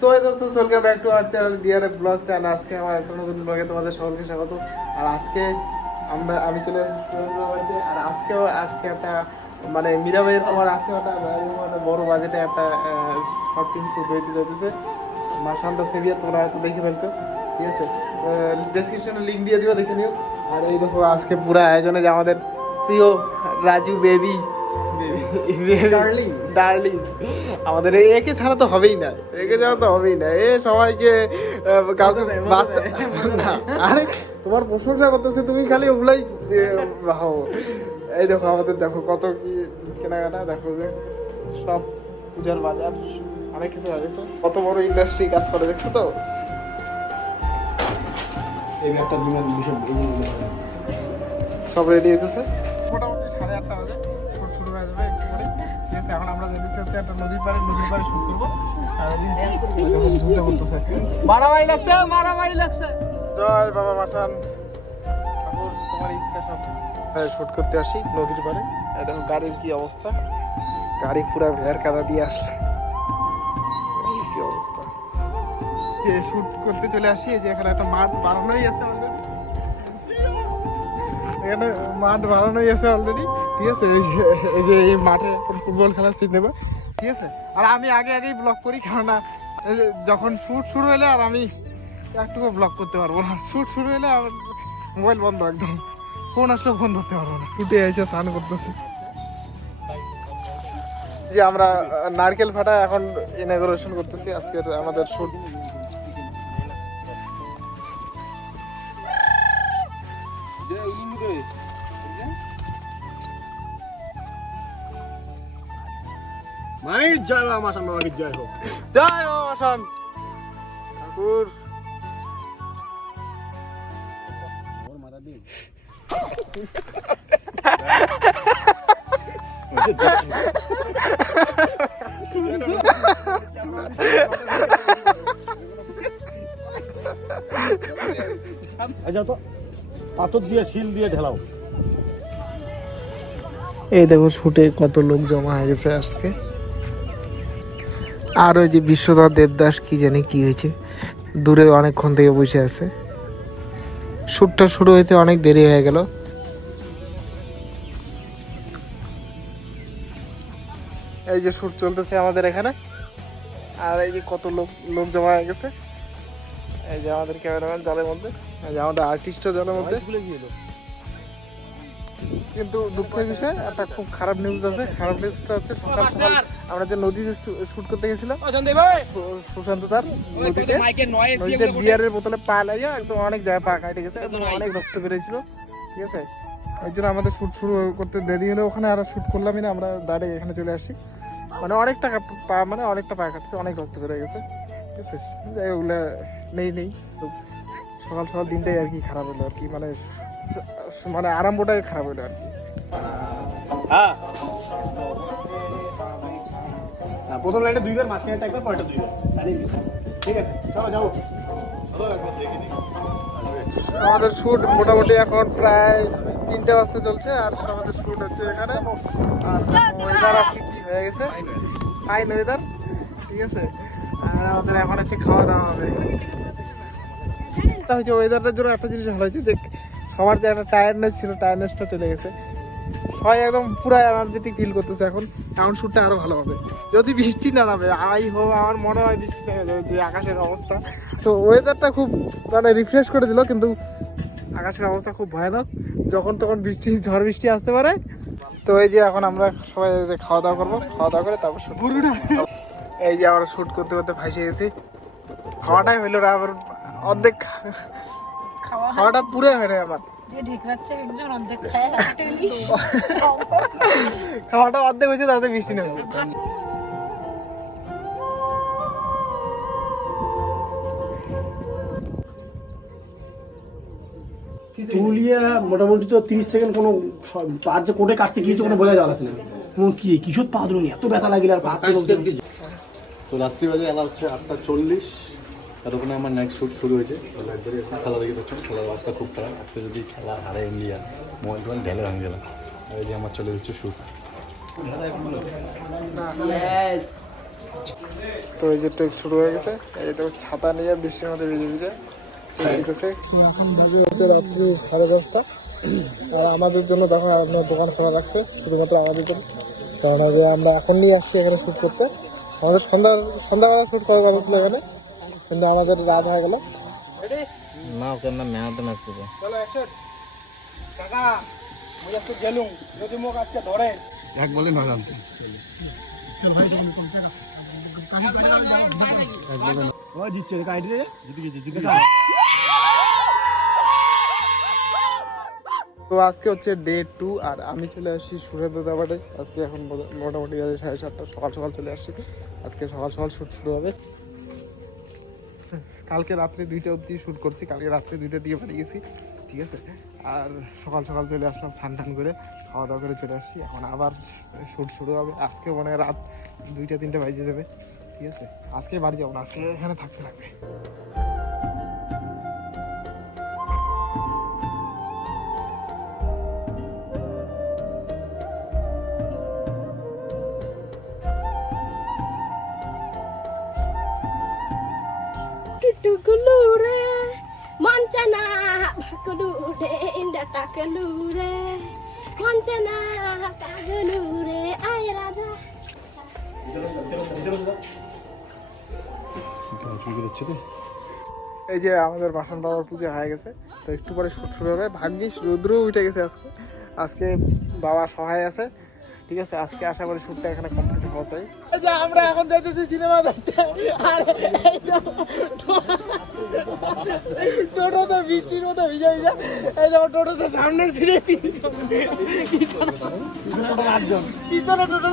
So দোস্ত welcome back to our channel BRF blog channel আজকে আমার একটা নতুন ব্লগে তোমাদের সকলকে স্বাগত। আর আজকে আমরা, আমি চলে এসেছি আর আজকেও আজকে একটা মানে মীরাবাইয়ের তোমার আজকে একটা মানে বড় বাজেটে একটা শর্ট ফিল্ম শুট হয়ে দিতে মাসান্তা সেভিয়া তোমরা হয়তো দেখে ফেলছো। ঠিক আছে? ডেসক্রিপশনে লিঙ্ক দিয়ে দিও, দেখে নিও। আর এই দেখো, আজকে পুরো আয়োজনে যে আমাদের প্রিয় রাজু বেবি Darling. ডার্লিং আমাদের একে ছাড়া তো হবেই না। একে ছাড়া তো হবেই না। এ সবাইকে কাউকে বাচ্চা না, আরে তোমার প্রশংসা করতেছে তুমি খালি ওগুলাই ভাবো এই দেখো আমাদের দেখো কত কি কেনাকাটা দেখো যে সব পূজার বাজার অনেক কিছু হয়ে গেছে। কত বড় ইন্ডাস্ট্রি কাজ করে দেখছ তো? এই একটা বিমান বিষয় সব রেডি হতেছে মোটামুটি সাড়ে আটটা বাজে। আছে এখন আমরা যেতেছি হচ্ছে একটা নদীর পাড়ে নদীর পাড়ে শুট করব। যুদ্ধ করতেছে মারামারি লাগছে মারামারি লাগছে। জয় বাবা মাসান। তোমার ইচ্ছা সব। শুট করতে আসি নদীর পাড়ে। দেখো গাড়ির কি অবস্থা। গাড়ি পুরা ভেয়ার কাদা দিয়ে আসলে কি অবস্থা। শুট করতে চলে আসি যে এখানে একটা মাঠ বানানোই আছে। এখানে মাঠ বানানোই আছে অলরেডি ঠিক আছে? এই যে এই যে এই মাঠে এখন ফুটবল খেলার সিনেমা ঠিক আছে? আর আমি আগে আগেই ব্লগ করি, কেননা যখন শ্যুট শুরু হলে আর আমি একটুকু ব্লগ করতে পারব না। শ্যুট শুরু হলে আমার মোবাইল বন্ধ একদম। ফোন আসলেও ফোন ধরতে পারব না। উঠে এসে স্নান করতেছি। যে আমরা নারকেল ফাটা এখন ইনাগোরেশন করতেছি, আজকের আমাদের শুট জয় বাবা মাসান বাবাকে জয় হোক। জয় ও আসান ঠাকুর। ওর মাথা দিয়ে আচ্ছা তো পাথর দিয়ে শিল দিয়ে ঢেলাও। এই দেখো শুটে কত লোক জমা হয়ে গেছে আজকে। আর ওই যে বিশ্বনাথ দেবদাস কি জানি কি হয়েছে, দূরে অনেকক্ষণ থেকে বসে আছে। শ্যুটটা শুরু হইতে অনেক দেরি হয়ে গেল। এই যে শ্যুট চলতেছে আমাদের এখানে। আর এই যে কত লোক লোক জমা হয়ে গেছে। এই যে আমাদের ক্যামেরাম্যান, জলের মধ্যে। এই যে আমাদের আর্টিস্টও জলের মধ্যে। কিন্তু দুঃখের বিষয় একটা খুব খারাপ নিউজ আছে। খারাপ নিউজটা হচ্ছে সকাল সকাল আমরা যে নদীতে শুট করতে গেছিলাম সুশান্ত তার নদীতে নদীতে বিয়ারের বোতলে পা লাগিয়ে একদম অনেক জায়গায় পা কাটে গেছে একদম অনেক রক্ত বেরিয়েছিল ঠিক আছে? এই জন্য আমাদের শুট শুরু করতে দেরি হলে ওখানে আর শুট করলামই না আমরা ডাইরেক্ট এখানে চলে আসি মানে অনেক টাকা পা মানে অনেকটা পা কাটছে অনেক রক্ত বেড়ে গেছে ঠিক আছে? হোক, নেই নেই। সকাল সকাল দিনটাই আর কি খারাপ হলো আর কি মানে মানে আরম্ভটাই খারাপ হলো আর কি। হ্যাঁ। হ্যাঁ, প্রথম লাইনটা দুইবার মাঝখানে একবার পরেরটা দুইবার। ঠিক আছে চলো যাব। আমাদের শুট মোটামুটি এখন প্রায় তিনটে বাজতে চলছে আর আমাদের শুট হচ্ছে এখানে। আর ওয়েদার আজকে কি হয়ে গেছে? ফাইন ওয়েদার ঠিক আছে। আর আমাদের এখন হচ্ছে খাওয়া দাওয়া হবে। এটা হচ্ছে ওয়েদারটার জন্য একটা জিনিস ভালো হয়েছে যে সবার যে একটা টায়ার্ডনেস ছিল টায়ার্ডনেসটা চলে গেছে। সবাই একদম পুরো এনার্জেটিক ফিল করতেছে এখন। এখন শ্যুটটা আরও ভালো হবে। যদি বৃষ্টি না নামে আই হোক আমার মনে হয় বৃষ্টি নেমে যাবে যে আকাশের অবস্থা। তো ওয়েদারটা খুব মানে রিফ্রেশ করে দিল কিন্তু আকাশের অবস্থা খুব ভয়ানক। যখন তখন বৃষ্টি ঝড় বৃষ্টি আসতে পারে। তো এই যে এখন আমরা সবাই যে খাওয়া দাওয়া করব। খাওয়া দাওয়া করে তারপর শুট এই যে আমরা শুট করতে করতে ফাঁসে গেছি। খাওয়াটাই হইল না আবার অর্ধেক খাওয়া খাওয়াটা পুরো হয় না আমার খাওয়াটা অর্ধেক হয়েছে তাতে বৃষ্টি নেমেছে তুলিয়া মোটামুটি তো তিরিশ সেকেন্ড কোনো পার যে কোটে কাটছে কিছু কোনো বোঝা যাচ্ছে না। এবং কি কিশোর পা ধরুন এত ব্যথা লাগিল আর পা তো রাত্রি বাজে এলা হচ্ছে আটটা চল্লিশ। ততক্ষণে আমার নাইট শ্যুট শুরু হয়েছে। লাইট এখন খেলা দেখে পাচ্ছেন খেলার অবস্থা খুব খারাপ। আজকে যদি খেলা হারে ইন্ডিয়া মোবাইল টোবাইল ঢেলে ভাঙে গেলাম আর এই যে আমার চলে যাচ্ছে শ্যুট তো এই যে ট্রেক শুরু হয়ে গেছে। এই তো ছাতা নিয়ে বৃষ্টির মধ্যে ভিজে ভিজে এখন বাজে হচ্ছে রাত্রি সাড়ে দশটা। আর আমাদের জন্য দেখো আপনার দোকান খোলা রাখছে শুধুমাত্র আমাদের জন্য। কারণ যে আমরা এখন নিয়ে আসছি এখানে শ্যুট করতে। আমাদের সন্ধ্যা সন্ধ্যাবেলা শ্যুট করার কথা ছিল এখানে। কিন্তু আমাদের রাত হয়ে গেল। না ওকে না মেহাতে ম্যাচ দেবে চলো অ্যাকশন কাকা মই আজকে গেলুম। যদি মোক আজকে ধরে। এক বলে নয় রান ও জিতছে কাইটি জিতে গেছি জিতে তো আজকে হচ্ছে ডে টু আর আমি চলে আসছি সুরেন্দ্র দাবাটে আজকে এখন মোটামুটি সাড়ে সাতটা সকাল সকাল চলে আসছি। আজকে সকাল সকাল শুট শুরু হবে। কালকে রাত্রে দুইটা অবধি শ্যুট করছি, কালকে রাত্রে দুইটা দিয়ে ফেলে গেছি, ঠিক আছে? আর সকাল সকাল চলে আসলাম স্নান টান করে, খাওয়া দাওয়া করে চলে আসছি। এখন আবার শ্যুট শুরু হবে। আজকে মানে রাত দুইটা, তিনটে বাজে যাবে, ঠিক আছে? আজকে বাড়ি যাব না, আজকে এখানে থাকতে লাগবে। টুটুকুলুরে মঞ্চনা ভাকুলুরে ইন্দা টাকলুরে এই যে আমাদের বাসন বাবার পুজো হয়ে গেছে, তো একটু পরে শুট শুরু হবে। ভাগ্যিস রুদ্র উঠে গেছে আজকে। আজকে বাবা সহায় আছে। ঠিক আছে, আজকে আশা করি শুটটা এখানে কমপ্লিট হওয়া চাই এই যে আমরা এখন যাইতেছি সিনেমা দেখতে। আর টোটোতে বৃষ্টির মতো ভিজে ভিজে। এই যে টোটোতে সামনে ছিঁড়ে তিনজন। পিছনে টোটো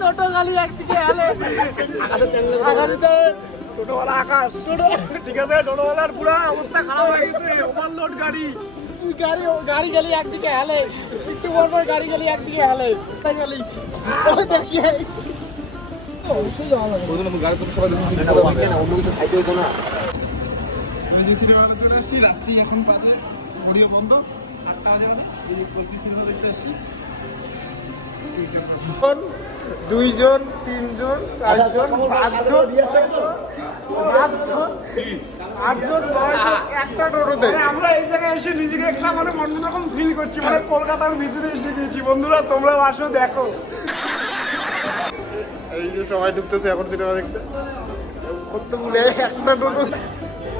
টোটো খালি একদিকে হেলে। আগামীতে টোটোওয়ালা আকাশ। টোটো ঠিক আছে টোটোওয়ালার পুরো অবস্থা খারাপ হয়ে গেছে। ওভারলোড গাড়ি। গাড়ি গাড়ি গেলি একদিকে হেলে। একটু পর পর গাড়ি গেলি একদিকে হেলে তাই গেলি এখন বন্ধ বাজে মানে সিনেমা দেখতে আসছি দুইজন তিনজন চারজন পাঁচজন পাঁচজন আটজন নয়জন একটা টোটোতে আমরা এই জায়গায় এসে নিজেকে একটা মানে অন্যরকম ফিল করছি মানে কলকাতার ভিতরে এসে গেছি বন্ধুরা তোমরা আসো দেখো এই যে সবাই ঢুকতেছে এখন সিনেমা দেখতে কতগুলো একটা টোটো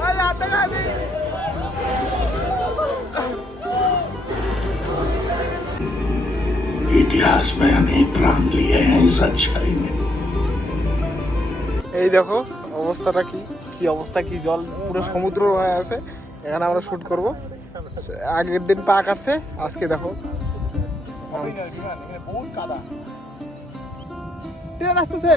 এই হাতে গাড়ি। इतिहास में हमें प्राण लिए हैं इस अच्छाई में এই দেখো অবস্থাটা কি? কি অবস্থা? কি জল পুরো সমুদ্র হয়ে আছে? এখানে আমরা শুট করব। আগের দিন পা কাটছে আজকে দেখো। ট্রেন আসতেছে।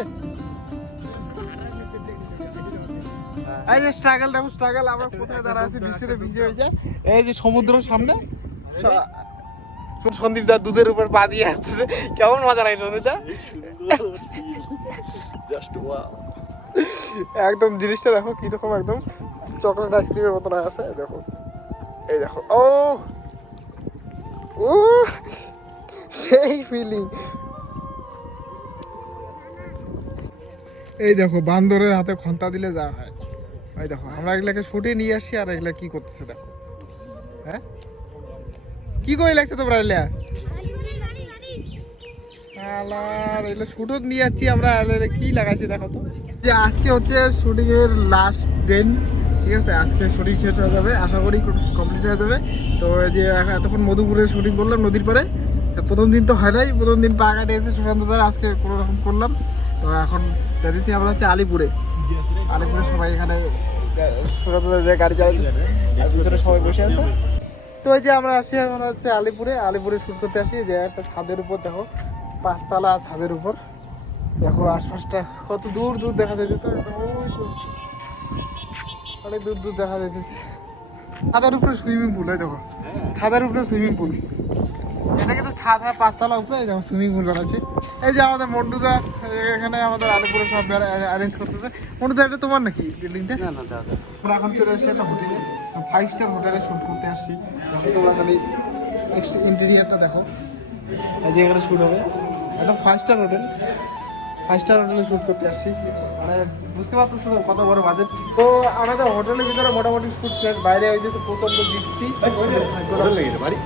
এই যে স্ট্রাগল দেখো স্ট্রাগল আমরা কোথায় দাঁড়া আছি বৃষ্টিতে ভিজে হয়ে যায় এই যে সমুদ্রের সামনে স- সন্দীপদা দুধের উপর পা দিয়ে আসতেছে। কেমন মজা লাগে সন্দীপদা জাস্ট ওয়া একদম জিনিসটা দেখো, কীরকম একদম চকলেট আইসক্রিমের মতন আছে দেখো। এই দেখো, ও! ও! সেই ফিলিং এই দেখো, বান্দরের হাতে খন্তা দিলে যা হয়। এই দেখো, আমরা এগুলাকে শুটে নিয়ে আসছি আর এগুলা কি করতেছে দেখো। হ্যাঁ? কি করে লাগছে তোমরা এগুলো? নিয়ে যাচ্ছি আমরা দেখো তো। যে আজকে হচ্ছে লাস্ট দিন, ঠিক আছে? আজকে শুটিং শেষ হয়ে যাবে, আশা করি কমপ্লিট হয়ে যাবে। তো যে এতক্ষণ মধুপুরের করলাম নদীর পাড়ে প্রথম দিন তো হয় নাই, প্রথম দিন পা কাটে এসে সুশান্ত দ্বারা আজকে কোনো রকম করলাম। তো এখন যাচ্ছি আমরা হচ্ছে আলিপুরে। আলিপুরে সবাই এখানে, সুশান্ত দার যে গাড়ি চালাইতেছে সবাই বসে আছে। তো এই যে আমরা আসি এখন হচ্ছে আলিপুরে আলিপুরে শুট করতে আসি, যে একটা ছাদের উপর, দেখো। পাঁচতলা ছাদের উপর। দেখো আশপাশটা কত দূর দূর দেখা যাইতেছে। অনেক দূর দূর দেখা যাইতেছে। ছাদের উপরে সুইমিং পুল হয় দেখো। ছাদের উপরে সুইমিং পুল। এটা কিন্তু ছাদ হ্যাঁ পাঁচতলা উপরে দেখো সুইমিং পুল আছে এই যে আমাদের মন্টুদা এখানে আমাদের আলিপুরে সব অ্যারেঞ্জ করতেছে। মন্টুদা এটা তোমার নাকি বিল্ডিংটা না না দাদা। আমরা এখন চলে আসছি একটা হোটেলে ফাইভ স্টার হোটেলে শুট করতে আসছি। দেখো তোমরা খালি ইন্টেরিয়ারটা দেখো। আজ এখানে শুট হবে। একদম five star hotel five star হোটেলে শুট করতে আসছি। মানে বুঝতে পারতেছো তো কত বড় বাজেট তো আমাদের হোটেলের ভিতরে মোটামুটি শুট শেষ। বাইরে হয়েছে প্রচণ্ড বৃষ্টি। বাড়ি?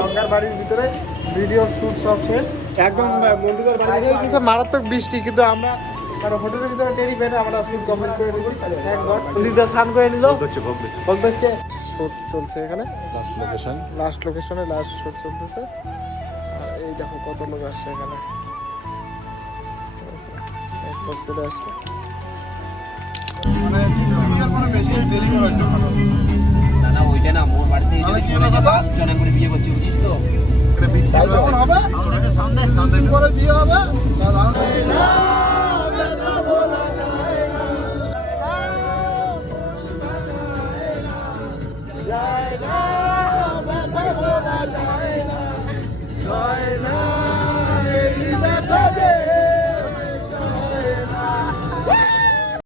গঙ্গার বাড়ির ভিতরে ভিডিও শুট সব শেষ। একদম মন্দিরের বাইরে মারাত্মক বৃষ্টি কিন্তু আমরা মানে হোটেলের ভিতরে টেরি পেয়ে আমরা শুট কমপ্লিট করে নিয়েছি স্নান করে নিল? হচ্ছে ভোগ বলতে হচ্ছে শুট চলছে এখানে। লাস্ট লোকেশন লাস্ট লোকেশনে লাস্ট শুট চলতেছে। আর এই দেখো কত লোক আসছে এখানে। চলে আসছে। না। ওইটা না মোর বাড়িতে করে বিয়ে করছি বুঝিস তো? হবে?